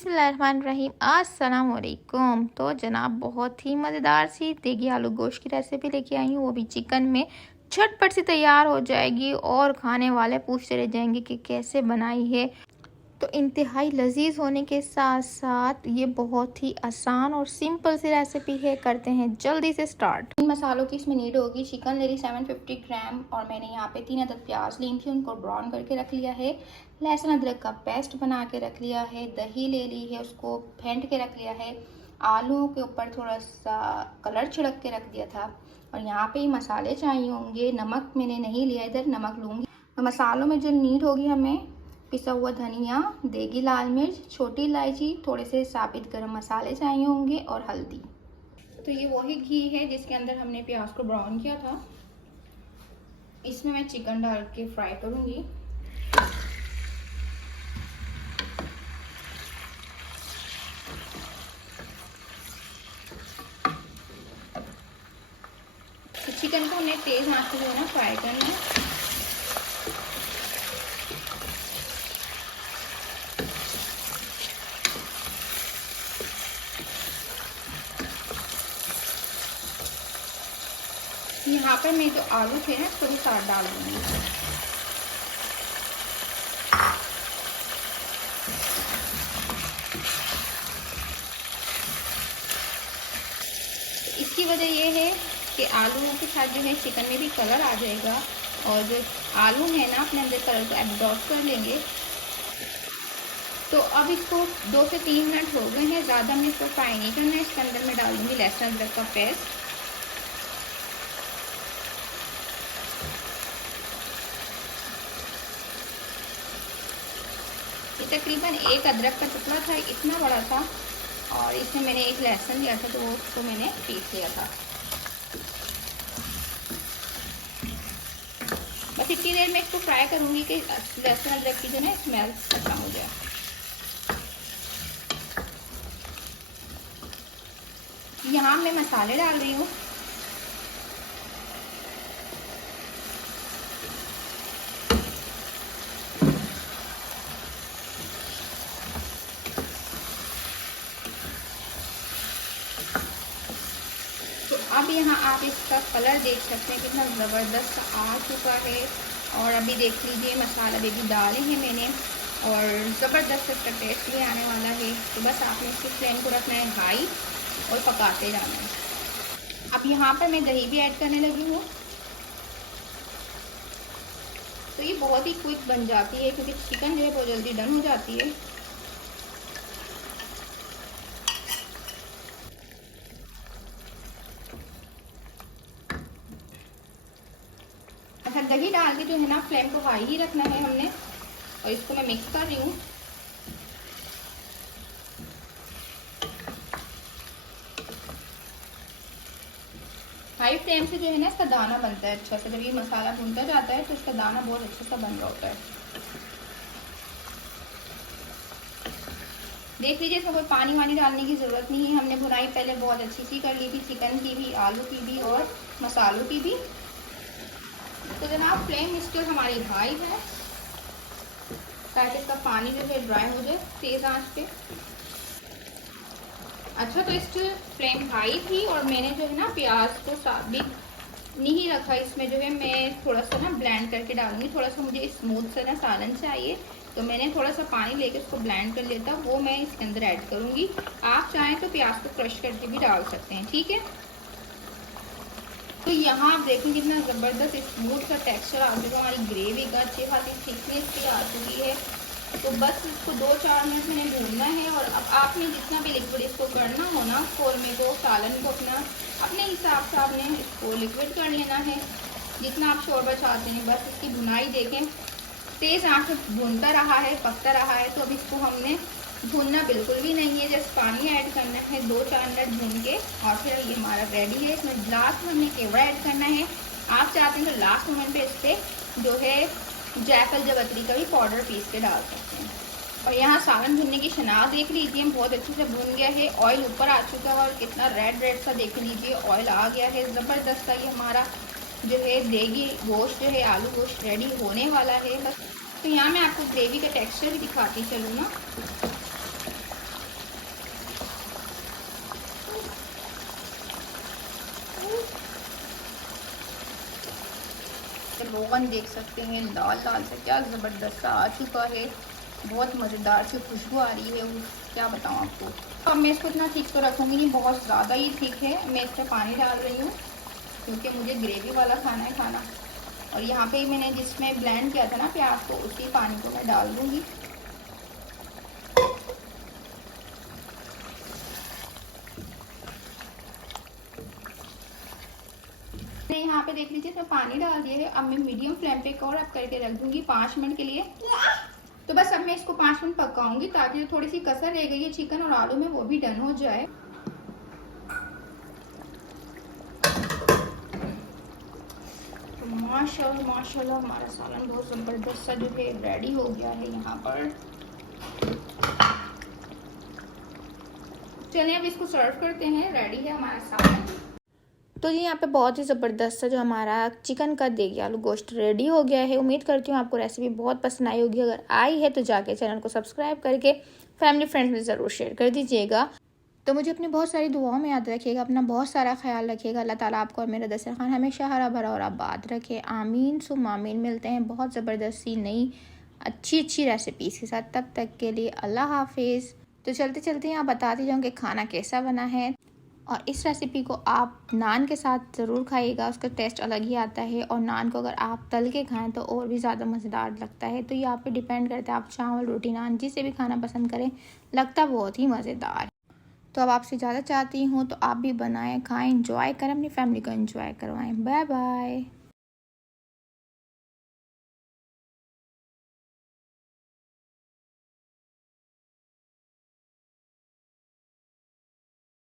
बिस्मिल्लाहिर्रहमानिर्रहीम अस्सलाम वालेकुम। तो जनाब बहुत ही मज़ेदार सी देगी आलू गोश्त की रेसिपी लेके आई हूँ, वो भी चिकन में। झटपट से तैयार हो जाएगी और खाने वाले पूछते रह जाएंगे कि कैसे बनाई है। तो इंतहाई लजीज होने के साथ साथ ये बहुत ही आसान और सिंपल सी रेसिपी है। करते हैं जल्दी से स्टार्ट। इन मसालों की इसमें नीड होगी। चिकन ले ली 750 ग्राम और मैंने यहाँ पे 3 अदद प्याज ली थी, उनको ब्राउन करके रख लिया है। लहसुन अदरक का पेस्ट बना के रख लिया है। दही ले ली है, उसको फेंट के रख लिया है। आलूओं के ऊपर थोड़ा सा कलर छिड़क के रख दिया था। और यहाँ पे मसाले चाहिए होंगे। नमक मैंने नहीं लिया, इधर नमक लूँगी। मसालों में जो नीड होगी हमें पिसा हुआ धनिया, देगी लाल मिर्च, छोटी इलायची, थोड़े से साबित गरम मसाले चाहिए होंगे और हल्दी। तो ये वही घी है जिसके अंदर हमने प्याज को ब्राउन किया था। इसमें मैं चिकन डाल के फ्राई करूँगी। तो चिकन को हमने तेज आंच पे जो है ना फ्राई करना है। यहाँ पर मैं जो आलू थे ना इसको भी साथ डाल दूँगी। इसकी वजह ये है कि आलूओं के साथ जो है चिकन में भी कलर आ जाएगा और जो आलू है ना अपने अंदर कलर को एब्जॉर्ब कर लेंगे। तो अब इसको 2 से 3 मिनट हो गए हैं, ज़्यादा मैं इसको फ्राई नहीं करना है। इसके अंदर मैं डाल दूँगी लहसुन अदरक का पेस्ट। ये तकरीबन 1 अदरक का टुकड़ा था, इतना बड़ा था। और इसमें मैंने 1 लहसुन लिया था तो उसको मैंने पीस लिया था। बस इतनी देर में इसको फ्राई करूँगी कि लहसुन अदरक की जो है स्मेल खत्म हो जाए। यहाँ मैं मसाले डाल रही हूँ। तो अब यहाँ आप इसका कलर देख सकते हैं कितना ज़बरदस्त आ चुका है। और अभी देख लीजिए मसाला भी डाले हैं मैंने और ज़बरदस्त इसका टेस्ट भी आने वाला है। तो बस आपने इसकी फ्लेम को रखना है हाई और पकाते जाना है। अब यहाँ पर मैं दही भी ऐड करने लगी हूँ। तो ये बहुत ही क्विक बन जाती है क्योंकि चिकन जो है बहुत जल्दी डन हो जाती है। अच्छा, दही डाल के जो है ना फ्लेम को हाई ही रखना है हमने। और इसको मैं मिक्स कर रही हूँ। हाई फ्लेम से जो है ना इसका दाना बनता है अच्छा से। जब ये मसाला भूनता जाता है तो इसका दाना बहुत अच्छे से बन रहा होता है। देख लीजिए, इसमें कोई पानी वानी डालने की ज़रूरत नहीं है। हमने भुनाई पहले बहुत अच्छी सी कर ली थी, चिकन की भी, आलू की भी और मसालों की भी। तो जनाब फ्लेम इसके हमारी हाई है ताकि इसका पानी जो है ड्राई हो जाए तेज़ आंच पे। अच्छा, तो इसकी फ्लेम हाई थी और मैंने जो है ना प्याज को साबित नहीं रखा। इसमें जो है मैं थोड़ा सा ना ब्लेंड करके डालूंगी। थोड़ा सा मुझे स्मूथ सा ना सालन चाहिए तो मैंने थोड़ा सा पानी लेके उसको ब्लेंड कर लिया था, वो मैं इसके अंदर ऐड करूंगी। आप चाहें तो प्याज को क्रश करके भी डाल सकते हैं, ठीक है। तो यहाँ आप देखें कितना ज़बरदस्त स्मूथ सा टेक्सचर आ चुका। हमारी ग्रेवी का अच्छी खासी थिकनेस भी आ चुकी है। तो बस इसको 2-4 मिनट मैंने भूनना है। और अब आपने जितना भी लिक्विड इसको करना हो ना, कौरमे को, सालन को अपने हिसाब से आपने इसको लिक्विड कर लेना है जितना आप शोरबा चाहते हैं। बस इसकी भुनाई देखें, तेज़ आंच में भूनता रहा है, पकता रहा है। तो अब इसको हमने भूनना बिल्कुल भी नहीं है, जस्ट पानी ऐड करना है 2-4 मिनट भून के और फिर ये हमारा रेडी है। इसमें लास्ट में हमने केवड़ा ऐड करना है। आप चाहते हैं तो लास्ट मोमेंट पे इस पर जो है जायफल जवतरी का भी पाउडर पीस के डाल सकते हैं। और यहाँ सालन भुनने की शनाख्त देख लीजिए, बहुत अच्छे से भून गया है। ऑयल ऊपर आ चुका है और कितना रेड रेड सा देख लीजिए ऑयल आ गया है ज़बरदस्त सा। ये हमारा जो है देगी गोश्त जो है आलू गोश्त रेडी होने वाला है बस। तो यहाँ मैं आपको ग्रेवी का टेक्सचर भी दिखाती चलूँ ना। रोगन देख सकते हैं लाल लाल से क्या ज़बरदस्त आ चुका है। बहुत मज़ेदार सी खुशबू आ रही है, वो क्या बताऊँ आपको। अब मैं इसको इतना थिक तो रखूँगी नहीं, बहुत ज़्यादा ही थिक है। मैं इस पर पानी डाल रही हूँ क्योंकि मुझे ग्रेवी वाला खाना है खाना। और यहाँ पे मैंने जिसमें ब्लेंड किया था ना प्याज को, उसी पानी को मैं डाल दूँगी। मैंने यहाँ पे देख लीजिए तो पानी डाल दिया है। अब मैं मीडियम फ्लेम पे और अब करके रख दूँगी 5 मिनट के लिए। तो बस अब मैं इसको 5 मिनट पकाऊंगी ताकि जो थोड़ी सी कसर रह गई है चिकन और आलू में वो भी डन हो जाए। तो माशाल्लाह माशाल्लाह हमारा सालन बहुत ज़बरदस्त सा जो है रेडी हो गया है यहाँ पर। चलिए अब इसको सर्व करते हैं। रेडी है हमारा सालन। तो जी यहाँ पे बहुत ही ज़बरदस्त सा जो हमारा चिकन का देगी आलू गोश्त रेडी हो गया है। उम्मीद करती हूँ आपको रेसिपी बहुत पसंद आई होगी। अगर आई है तो जाके चैनल को सब्सक्राइब करके फैमिली फ्रेंड्स में ज़रूर शेयर कर दीजिएगा। तो मुझे अपनी बहुत सारी दुआओं में याद रखिएगा, अपना बहुत सारा ख्याल रखिएगा। अल्लाह ताला आपको और मेरा दस्तरखान हमेशा हरा भरा और आबाद रखे। आमीन सुम आमीन। मिलते हैं बहुत ज़बरदस्त सी नई अच्छी रेसिपीज़ के साथ। तब तक के लिए अल्लाह हाफिज़। तो चलते चलते यहाँ बताती जाऊँ कि खाना कैसा बना है। और इस रेसिपी को आप नान के साथ ज़रूर खाइएगा, उसका टेस्ट अलग ही आता है। और नान को अगर आप तल के खाएं तो और भी ज़्यादा मज़ेदार लगता है। तो ये आप पे डिपेंड करता है, आप चावल रोटी नान जिसे भी खाना पसंद करें, लगता बहुत ही मज़ेदार। तो अब आपसे ज़्यादा चाहती हूँ तो आप भी बनाएं, खाएं, इंजॉय करें, अपनी फैमिली को इंजॉय करवाएं। Bye bye.